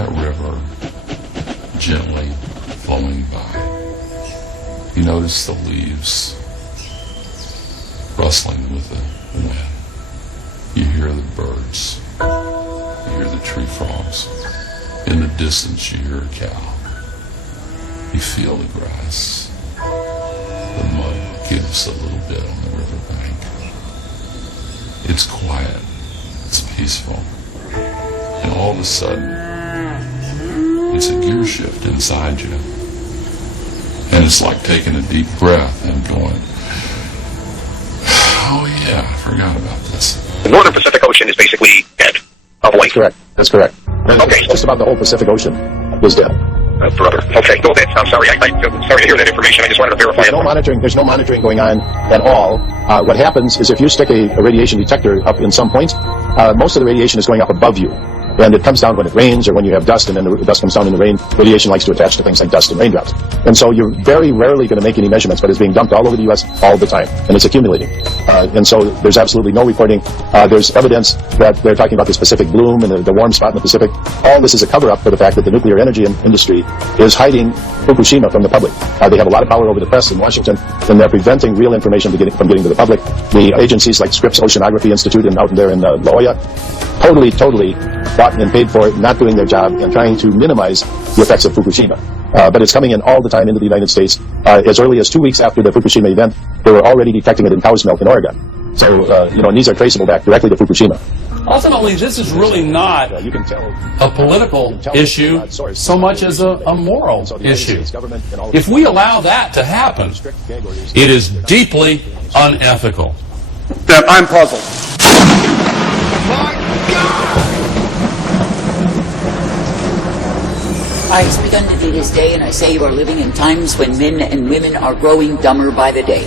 that river gently flowing by. You notice the leaves rustling with the wind. You hear the birds. You hear the tree frogs. In the distance, you hear a cow. You feel the grass. The mud gives a little bit on the riverbank. It's quiet. It's peaceful. And all of a sudden, it's a gear shift inside you. And it's like taking a deep breath and going, oh yeah, I forgot about this. The northern Pacific Ocean is basically dead. Of white. That's correct. That's correct. Okay. Just about the whole Pacific Ocean is dead. Brother. Okay, go ahead. I'm sorry. I'm sorry to hear that information. I just wanted to verify it. There's no monitoring going on at all. What happens is if you stick a radiation detector up in some point, most of the radiation is going up above you. And it comes down when it rains or when you have dust, and then the dust comes down in the rain. Radiation likes to attach to things like dust and raindrops. And so you're very rarely going to make any measurements, but it's being dumped all over the U.S. all the time, and it's accumulating. And so there's absolutely no reporting. There's evidence that they're talking about the Pacific bloom and the warm spot in the Pacific. All this is a cover-up for the fact that the nuclear energy industry is hiding Fukushima from the public. They have a lot of power over the press in Washington, and they're preventing real information from getting to the public. The agencies like Scripps Oceanography Institute out there in La Jolla totally bought and paid for it, not doing their job, and trying to minimize the effects of Fukushima. But it's coming in all the time into the United States. As early as 2 weeks after the Fukushima event, they were already detecting it in cow's milk in Oregon. So, and these are traceable back directly to Fukushima. Ultimately, this is really not a political issue so much as a moral issue. If we allow that to happen, it is deeply unethical. I'm puzzled. I have begun to do this day, and I say you are living in times when men and women are growing dumber by the day.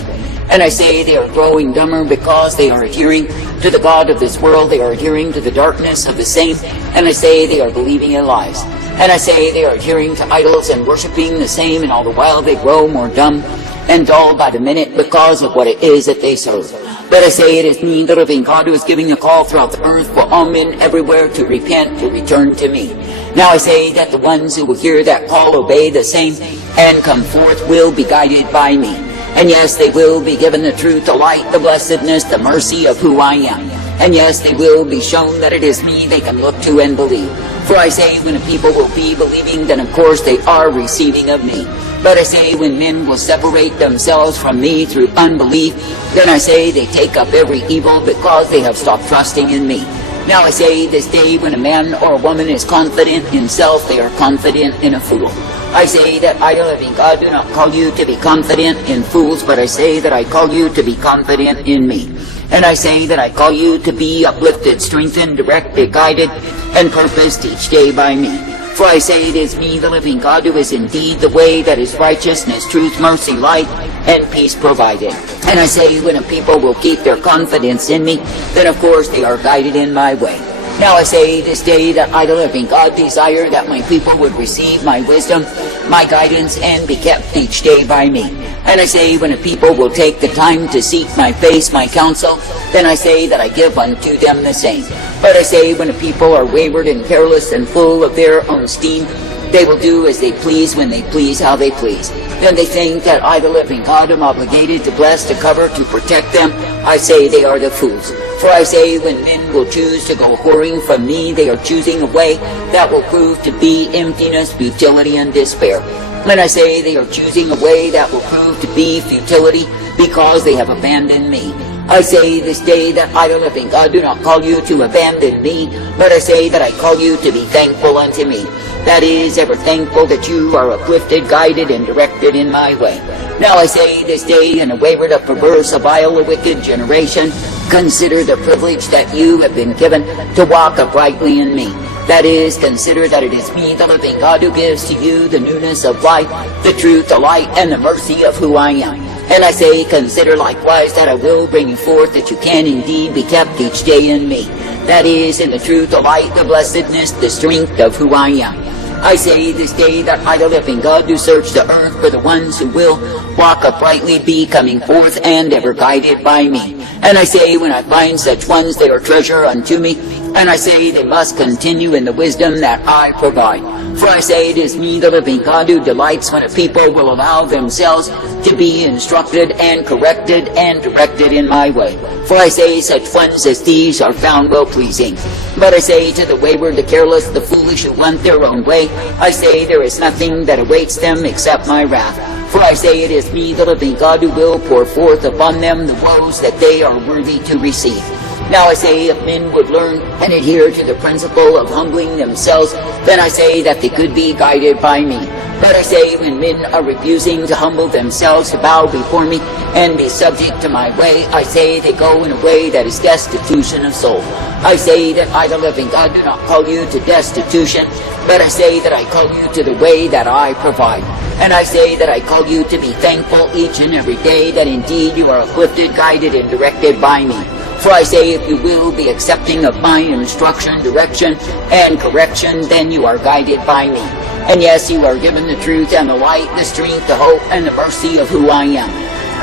And I say they are growing dumber because they are adhering to the God of this world, they are adhering to the darkness of the same, and I say they are believing in lies. And I say they are adhering to idols and worshiping the same, and all the while they grow more dumb and dull by the minute because of what it is that they serve. But I say it is me, the living God, who is giving a call throughout the earth for all men everywhere to repent, to return to me. Now I say that the ones who will hear that call obey the same and come forth will be guided by me. And yes, they will be given the truth, the light, the blessedness, the mercy of who I am. And yes, they will be shown that it is me they can look to and believe. For I say when a people will be believing, then of course they are receiving of me. But I say when men will separate themselves from me through unbelief, then I say they take up every evil because they have stopped trusting in me. Now I say this day when a man or a woman is confident in self, they are confident in a fool. I say that I, the living God, do not call you to be confident in fools, but I say that I call you to be confident in me. And I say that I call you to be uplifted, strengthened, directed, guided, and purposed each day by me. For I say it is me, the living God, who is indeed the way that is righteousness, truth, mercy, light, and peace provided. And I say when a people will keep their confidence in me, then of course they are guided in my way. Now I say this day that I, the living God, desire that my people would receive my wisdom, my guidance, and be kept each day by me. And I say when a people will take the time to seek my face, my counsel, then I say that I give unto them the same. But I say when a people are wayward and careless and full of their own steam, they will do as they please when they please how they please. Then they think that I, the living God, am obligated to bless, to cover, to protect them. I say they are the fools. For I say when men will choose to go whoring from me, they are choosing a way that will prove to be emptiness, futility, and despair. When I say they are choosing a way that will prove to be futility because they have abandoned me. I say this day that I, the living God, do not call you to abandon me, but I say that I call you to be thankful unto me. That is, ever thankful that you are uplifted, guided, and directed in my way. Now I say this day, in a wayward, a perverse, a vile, a wicked generation, consider the privilege that you have been given to walk uprightly in me. That is, consider that it is me, the living God, who gives to you the newness of life, the truth, the light, and the mercy of who I am. And I say, consider likewise that I will bring you forth, that you can indeed be kept each day in me. That is, in the truth, the light, the blessedness, the strength of who I am. I say this day that I, the living God, do search the earth for the ones who will walk uprightly, be coming forth, and ever guided by me. And I say, when I find such ones, they are treasure unto me. And I say they must continue in the wisdom that I provide. For I say it is me, the living God, who delights when a people will allow themselves to be instructed and corrected and directed in my way. For I say such ones as these are found well-pleasing. But I say to the wayward, the careless, the foolish who want their own way, I say there is nothing that awaits them except my wrath. For I say it is me, the living God, who will pour forth upon them the woes that they are worthy to receive. Now I say if men would learn and adhere to the principle of humbling themselves, then I say that they could be guided by me. But I say when men are refusing to humble themselves, to bow before me, and be subject to my way, I say they go in a way that is destitution of soul. I say that I, the living God, do not call you to destitution, but I say that I call you to the way that I provide. And I say that I call you to be thankful each and every day that indeed you are uplifted, guided, and directed by me. For I say if you will be accepting of my instruction, direction, and correction, then you are guided by me. And yes, you are given the truth and the light, the strength, the hope, and the mercy of who I am.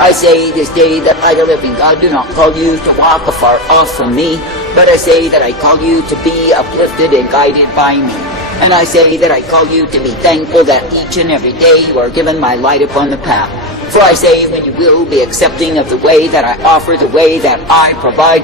I say this day that I, the living God, do not call you to walk afar off from me, but I say that I call you to be uplifted and guided by me. And I say that I call you to be thankful that each and every day you are given my light upon the path. For I say when you will be accepting of the way that I offer, the way that I provide,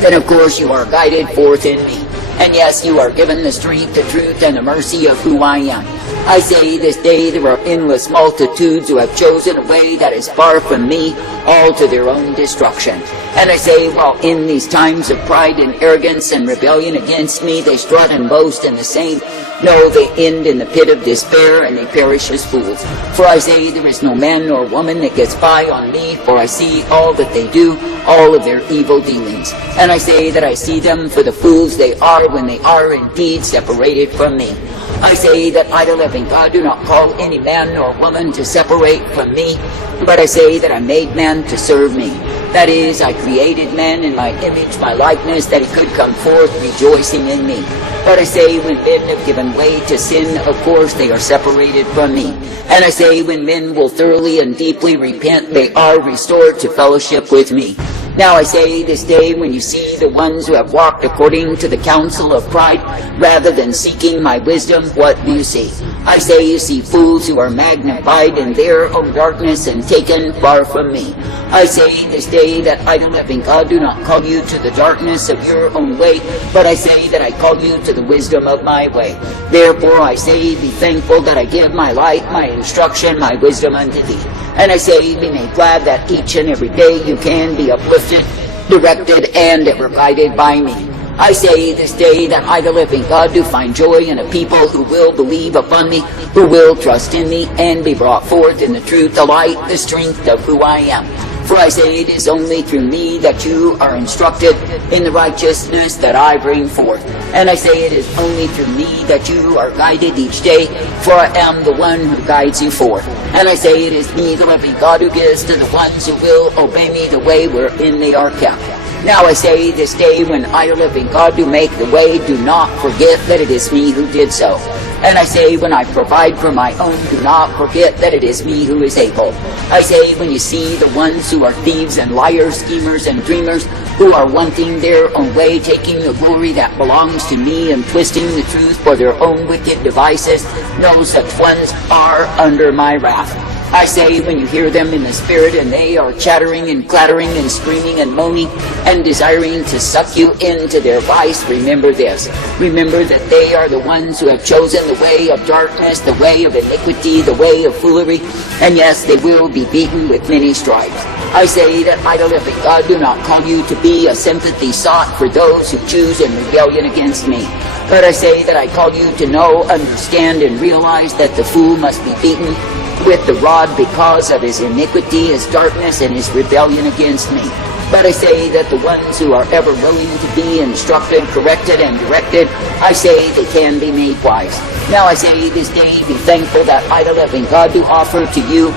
then of course you are guided forth in me. And yes, you are given the strength, the truth, and the mercy of who I am. I say this day there are endless multitudes who have chosen a way that is far from me, all to their own destruction. And I say, while in these times of pride and arrogance and rebellion against me, they strut and boast in the same, no, they end in the pit of despair, and they perish as fools. For I say there is no man nor woman that gets by on me, for I see all that they do, all of their evil dealings. And I say that I see them for the fools they are when they are indeed separated from me. I say that I, the living God, do not call any man nor woman to separate from me, but I say that I made man to serve me. That is, I created man in my image, my likeness, that he could come forth rejoicing in me. But I say when men have given way to sin, of course they are separated from me. And I say when men will thoroughly and deeply repent, they are restored to fellowship with me. Now I say this day, when you see the ones who have walked according to the counsel of pride, rather than seeking my wisdom, what do you see? I say you see fools who are magnified in their own darkness and taken far from me. I say this day that I, the living God, do not call you to the darkness of your own way, but I say that I call you to the wisdom of my way. Therefore I say, be thankful that I give my light, my instruction, my wisdom unto thee. And I say, be made glad that each and every day you can be uplifted, directed, and ever guided by me. I say this day that I, the living God, do find joy in a people who will believe upon me, who will trust in me, and be brought forth in the truth, the light, the strength of who I am. For I say it is only through me that you are instructed in the righteousness that I bring forth. And I say it is only through me that you are guided each day, for I am the one who guides you forth. And I say it is me, the living God, who gives to the ones who will obey me the way wherein they are kept. Now I say this day, when I, the living God, do make the way, do not forget that it is me who did so. And I say, when I provide for my own, do not forget that it is me who is able. I say, when you see the ones who are thieves and liars, schemers and dreamers, who are wanting their own way, taking the glory that belongs to me and twisting the truth for their own wicked devices, no such ones are under my wrath. I say, when you hear them in the spirit and they are chattering and clattering and screaming and moaning and desiring to suck you into their vice, remember this. Remember that they are the ones who have chosen the way of darkness, the way of iniquity, the way of foolery, and yes, they will be beaten with many stripes. I say that I, the living God, do not call you to be a sympathy sought for those who choose in rebellion against me. But I say that I call you to know, understand, and realize that the fool must be beaten with the rod because of his iniquity, his darkness, and his rebellion against me. But I say that the ones who are ever willing to be instructed, corrected, and directed, I say they can be made wise. Now I say this day, be thankful that I, the living God, do offer to you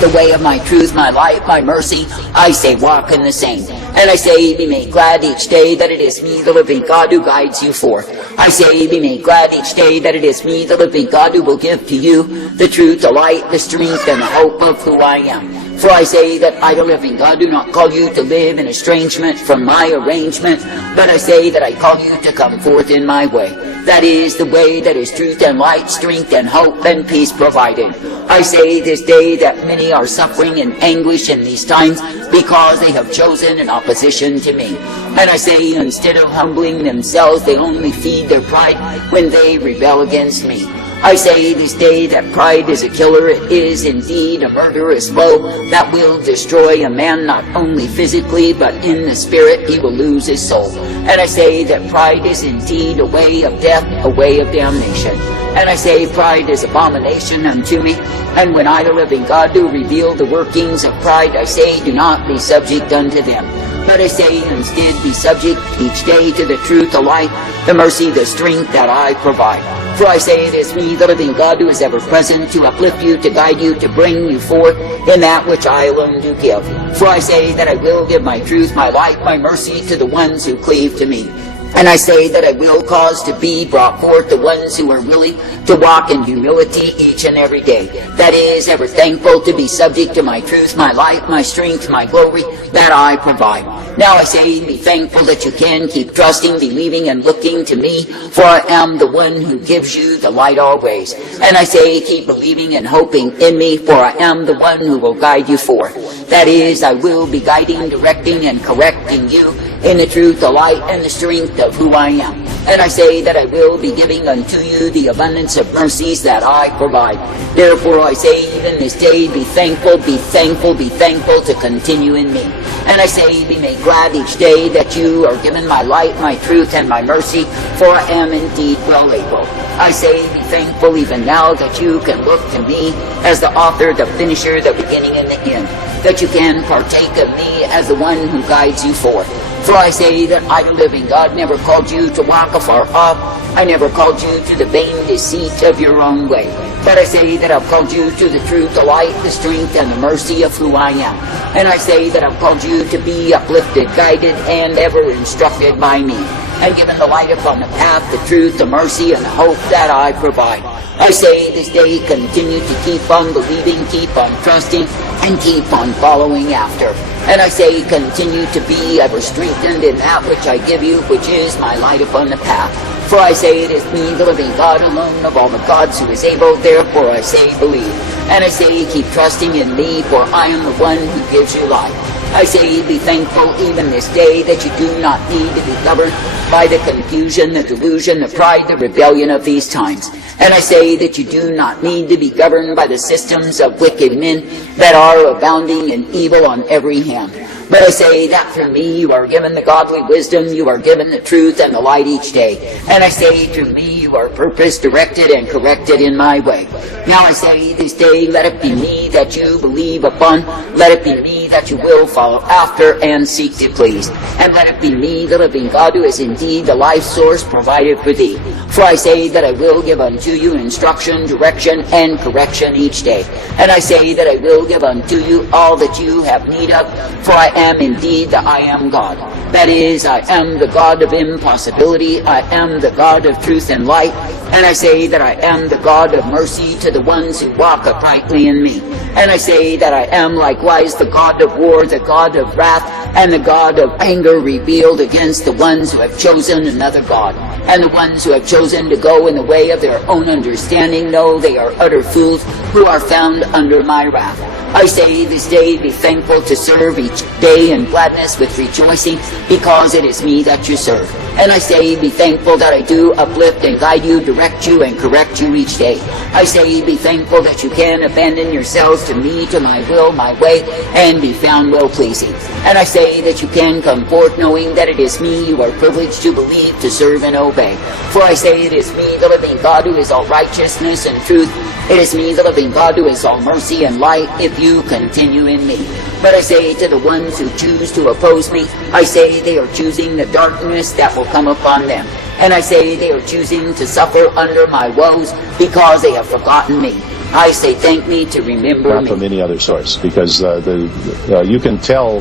the way of my truth, my light, my mercy. I say walk in the same. And I say be made glad each day that it is me, the living God, who guides you forth. I say be made glad each day that it is me, the living God, who will give to you the truth, the light, the strength, and the hope of who I am. For I say that I, the living God, do not call you to live in estrangement from my arrangement, but I say that I call you to come forth in my way. That is the way that is truth and light, strength and hope and peace provided. I say this day that many are suffering in anguish in these times because they have chosen in opposition to me. And I say instead of humbling themselves, they only feed their pride when they rebel against me. I say this day that pride is a killer. It is indeed a murderous foe that will destroy a man not only physically, but in the spirit he will lose his soul. And I say that pride is indeed a way of death, a way of damnation. And I say pride is abomination unto me. And when I, the living God, do reveal the workings of pride, I say, do not be subject unto them. But I say instead, be subject each day to the truth, the light, the mercy, the strength that I provide. For I say it is me, the living God, who is ever present to uplift you, to guide you, to bring you forth in that which I alone do give. For I say that I will give my truth, my light, my mercy to the ones who cleave to me. And I say that I will cause to be brought forth the ones who are willing to walk in humility each and every day. That is, ever thankful to be subject to my truth, my light, my strength, my glory that I provide. Now I say, be thankful that you can keep trusting, believing, and looking to me, for I am the one who gives you the light always. And I say, keep believing and hoping in me, for I am the one who will guide you forth. That is, I will be guiding, directing, and correcting you in the truth, the light, and the strength of who I am. And I say that I will be giving unto you the abundance of mercies that I provide. Therefore I say, even this day, be thankful, be thankful, be thankful to continue in me. And I say, be made glad each day that you are given my light, my truth, and my mercy, for I am indeed well able. I say, be thankful even now that you can look to me as the author, the finisher, the beginning, and the end. That you can partake of me as the one who guides you forth. For I say that I, the living God, never called you to walk afar off. I never called you to the vain deceit of your own way. But I say that I've called you to the truth, the light, the strength, and the mercy of who I am. And I say that I've called you to be uplifted, guided, and ever instructed by me, and given the light upon the path, the truth, the mercy, and the hope that I provide. I say this day, continue to keep on believing, keep on trusting, and keep on following after. And I say, continue to be ever strengthened in that which I give you, which is my light upon the path. For I say it is me, the living God alone of all the gods, who is able. Therefore I say, believe. And I say, keep trusting in me, for I am the one who gives you life. I say, be thankful even this day that you do not need to be governed by the confusion, the delusion, the pride, the rebellion of these times. And I say that you do not need to be governed by the systems of wicked men that are abounding in evil on every hand. But I say that through me you are given the godly wisdom, you are given the truth and the light each day. And I say through me you are purpose directed and corrected in my way. Now I say this day, let it be me that you believe upon, let it be me that you will follow after and seek to please. And let it be me, the living God, who is indeed the life source provided for thee. For I say that I will give unto you instruction, direction, and correction each day. And I say that I will give unto you all that you have need of, for I am indeed the I am God. That is, I am the God of impossibility, I am the God of truth and light, and I say that I am the God of mercy to the ones who walk uprightly in me. And I say that I am likewise the God of war, the God of wrath, and the God of anger revealed against the ones who have chosen another God. And the ones who have chosen to go in the way of their own understanding know they are utter fools who are found under my wrath. I say this day, be thankful to serve each day in gladness with rejoicing, because it is me that you serve. And I say, be thankful that I do uplift and guide you, direct you, and correct you each day. I say, be thankful that you can abandon yourselves to me, to my will, my way, and be found well-pleasing. And I say that you can come forth knowing that it is me you are privileged to believe, to serve, and obey. For I say it is me, the living God, who is all righteousness and truth. It is me, the living God, who is all mercy and light, if you continue in me. But I say to the ones who choose to oppose me, I say they are choosing the darkness that will come upon them. And I say they are choosing to suffer under my woes because they have forgotten me. I say thank me to remember not me. From any other source, because you can tell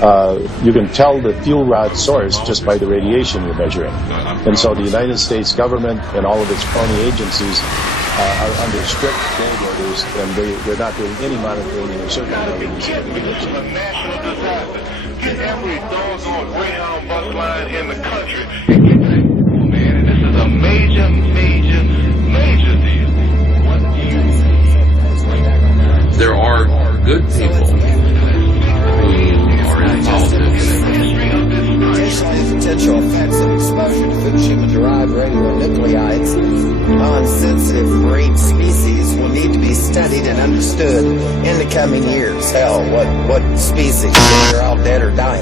the fuel rod source just by the radiation you're measuring. And so the United States government and all of its crony agencies are under strict gang orders, and they're not doing any monitoring, and they're certainly not releasing any videos. This is a national disaster. Get every doggone Greyhound bus line in the country and get back, man. And this is a major, major, major deal. There are good people who are in politics. The potential effects of exposure to Fukushima-derived radionuclides on sensitive marine species will need to be studied and understood in the coming years. Hell, what species? They're all dead or dying.